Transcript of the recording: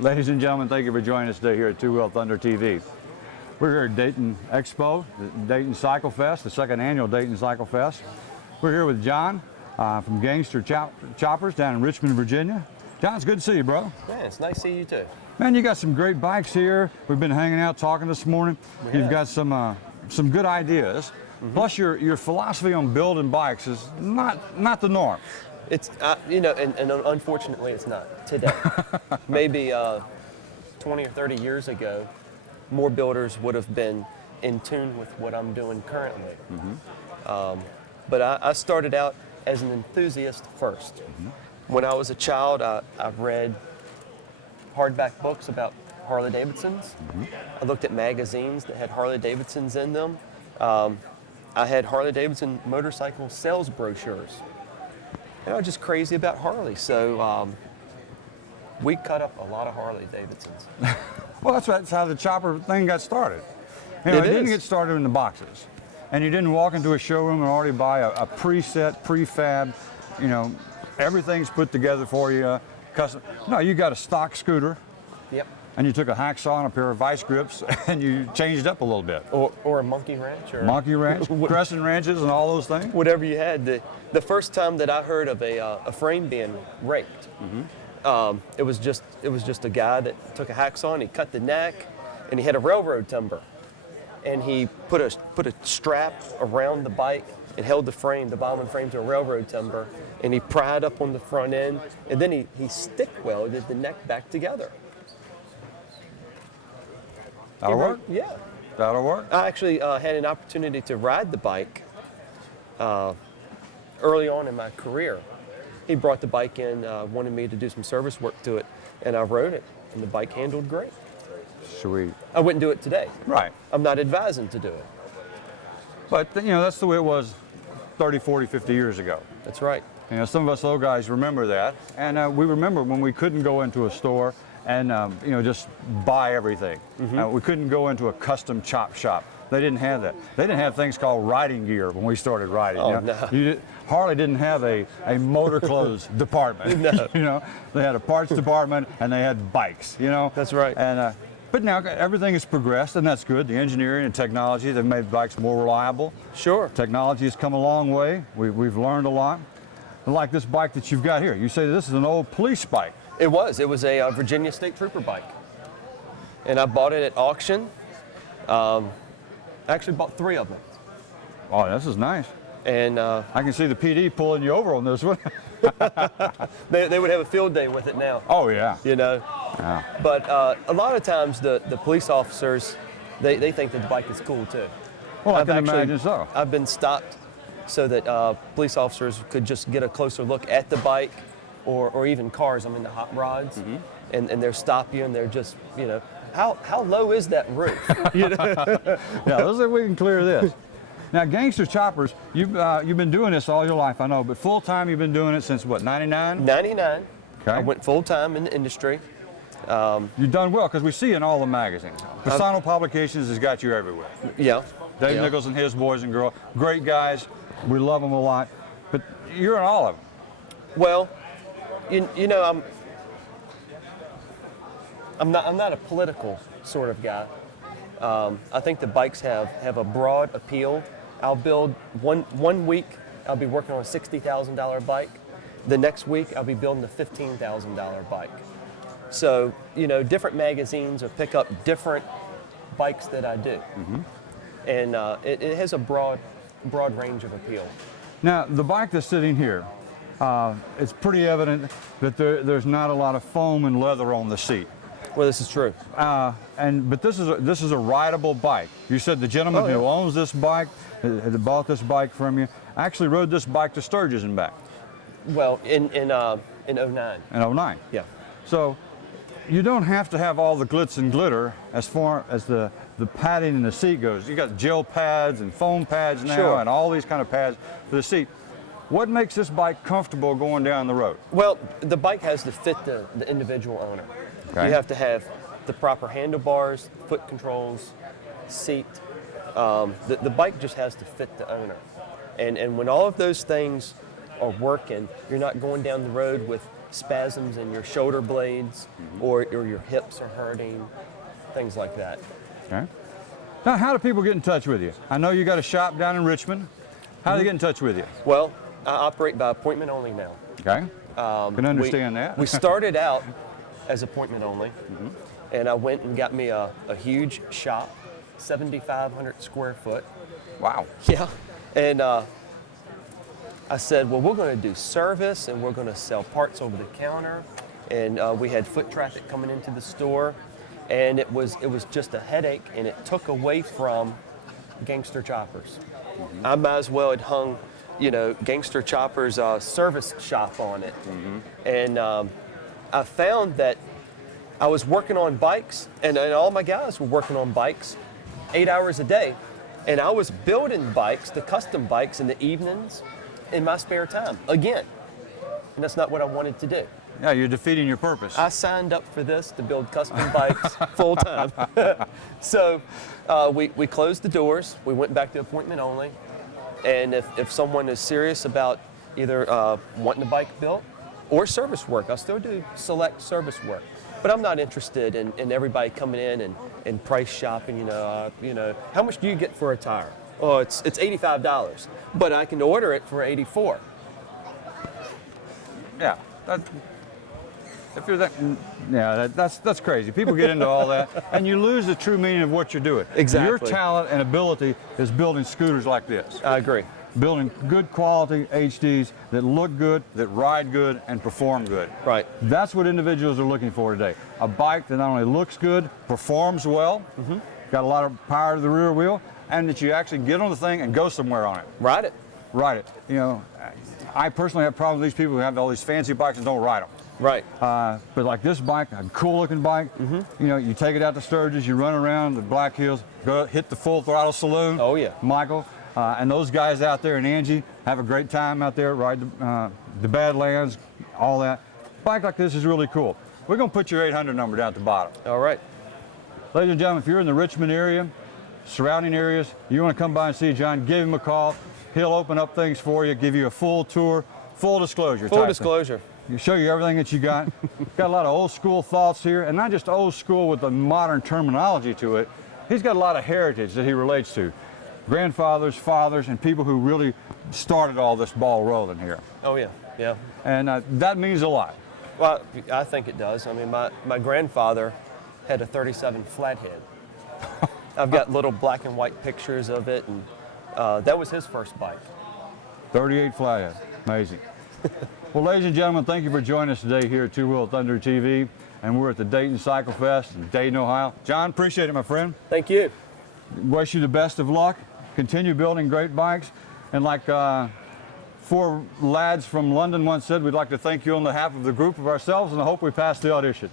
Ladies and gentlemen, thank you for joining us today here at Two Wheel Thunder TV. We're here at Dayton Expo, the Dayton Cycle Fest, the second annual Dayton Cycle Fest. We're here with John from Gangster Choppers down in Richmond, Virginia. John, it's good to see you, bro. Man, it's nice to see you too. Man, you got some great bikes here. We've been hanging out talking this morning. You've got some good ideas. Plus, your philosophy on building bikes is not the norm. It's, and unfortunately it's not today. Maybe 20 or 30 years ago, more builders would have been in tune with what I'm doing currently. But I started out as an enthusiast first. When I was a child, I've read hardback books about Harley Davidsons. I looked at magazines that had Harley Davidsons in them. I had Harley Davidson motorcycle sales brochures. And I was just crazy about Harley, so we cut up a lot of Harley Davidsons. Well, that's how the chopper thing got started. You know, it didn't get started in the boxes. And you didn't walk into a showroom and already buy a preset, prefab, everything's put together for you, custom. No, you got a stock scooter. Yep. And you took a hacksaw and a pair of vice grips and you changed up a little bit. Or a monkey wrench. Or monkey wrench, crescent wrenches and all those things? Whatever you had. The first time that I heard of a frame being raked, it was just a guy that took a hacksaw and he cut the neck and he had a railroad timber. And he put a strap around the bike and held the bottom of the frame to a railroad timber, and he pried up on the front end, and then he stick welded the neck back together. That'll work? Yeah. That'll work? I actually had an opportunity to ride the bike early on in my career. He brought the bike in, wanted me to do some service work to it, and I rode it, and the bike handled great. Sweet. I wouldn't do it today. Right. I'm not advising to do it. But, that's the way it was 30, 40, 50 years ago. That's right. Some of us old guys remember that. And we remember when we couldn't go into a store and, just buy everything. We couldn't go into a custom chop shop. They didn't have that. They didn't have things called riding gear when we started riding. Oh, no. Harley didn't have a motor clothes department. No. They had a parts department and they had bikes, That's right. And but now everything has progressed, and that's good. The engineering and technology that made bikes more reliable. Sure. Technology has come a long way. We've learned a lot. Like this bike that you've got here. You say this is an old police bike. It was a Virginia State Trooper bike. And I bought it at auction. I actually bought 3 of them. Oh, this is nice. And I can see the PD pulling you over on this one. they would have a field day with it now. Oh, yeah. Yeah. But a lot of times the police officers, they think that the bike is cool too. Well, I can imagine so. I've been stopped so that police officers could just get a closer look at the bike or even cars. I'm into hot rods. And they'll stop you and they're just, how low is that roof? Yeah, let's see if we can clear this. Now, Gangster Choppers, you've been doing this all your life, I know, but full-time you've been doing it since what, 99? 99. Okay. I went full-time in the industry. You've done well, because we see in all the magazines. Personnel Publications has got you everywhere. Yeah. Dave Nichols and his boys and girls, great guys. We love them a lot, but you're in all of them. Well, I'm not a political sort of guy. I think the bikes have a broad appeal. I'll build one week, I'll be working on a $60,000 bike. The next week, I'll be building a $15,000 bike. So, different magazines will pick up different bikes that I do. And it has a broad range of appeal. Now, the bike that's sitting here, it's pretty evident that there's not a lot of foam and leather on the seat. Well, this is true. But this is a rideable bike. You said the gentleman who owns this bike, that bought this bike from you, actually rode this bike to Sturgis and back. Well, in 09. In 09. Yeah. So you don't have to have all the glitz and glitter as far as the padding in the seat goes. You got gel pads and foam pads now and all these kind of pads for the seat. What makes this bike comfortable going down the road? Well, the bike has to fit the individual owner. Okay. You have to have the proper handlebars, foot controls, seat. The bike just has to fit the owner. And when all of those things are working, you're not going down the road with spasms in your shoulder blades, or your hips are hurting, things like that. Okay. Now, how do people get in touch with you? I know you got a shop down in Richmond. How do they get in touch with you? Well, I operate by appointment only now. Okay. Can understand that. We started out as appointment only, and I went and got me a huge shop, 7,500 square foot. Wow. Yeah. And I said, well, we're going to do service and we're going to sell parts over the counter. And we had foot traffic coming into the store, and it was just a headache, and it took away from Gangster Choppers. I might as well had hung, Gangster Choppers service shop on it. And I found that I was working on bikes, and all my guys were working on bikes 8 hours a day. And I was building bikes, the custom bikes, in the evenings in my spare time, again. And that's not what I wanted to do. Yeah, you're defeating your purpose. I signed up for this to build custom bikes full time. So we closed the doors. We went back to appointment only. And if someone is serious about either wanting a bike built or service work, I still do select service work. But I'm not interested in everybody coming in and price shopping. How much do you get for a tire? Oh, it's $85, but I can order it for $84. Yeah. If you're that's crazy. People get into all that, and you lose the true meaning of what you're doing. Exactly. Your talent and ability is building scooters like this. I agree. Building good quality HDs that look good, that ride good, and perform good. Right. That's what individuals are looking for today. A bike that not only looks good, performs well, got a lot of power to the rear wheel, and that you actually get on the thing and go somewhere on it. Ride it. Ride it. I personally have problems with these people who have all these fancy bikes and don't ride them. Right. But like this bike, a cool looking bike, you take it out to Sturgis, you run around the Black Hills, go hit the Full Throttle Saloon. Oh yeah. Michael, and those guys out there and Angie have a great time out there, ride the Badlands, all that. Bike like this is really cool. We're gonna put your 800 number down at the bottom. All right. Ladies and gentlemen, if you're in the Richmond area, surrounding areas, you wanna come by and see John, give him a call. He'll open up things for you, give you a full tour, full disclosure. Full disclosure. He'll show you everything that you got. Got a lot of old school thoughts here, and not just old school with the modern terminology to it. He's got a lot of heritage that he relates to. Grandfathers, fathers, and people who really started all this ball rolling here. Oh yeah, yeah. And that means a lot. Well, I think it does. I mean, my grandfather had a 37 flathead. I've got little black and white pictures of it, and that was his first bike. 38 flathead, amazing. Well, ladies and gentlemen, thank you for joining us today here at Two Wheel Thunder TV, and we're at the Dayton Cycle Fest in Dayton, Ohio. John, appreciate it, my friend. Thank you. Wish you the best of luck. Continue building great bikes, and like 4 lads from London once said, we'd like to thank you on behalf of the group of ourselves, and I hope we pass the audition.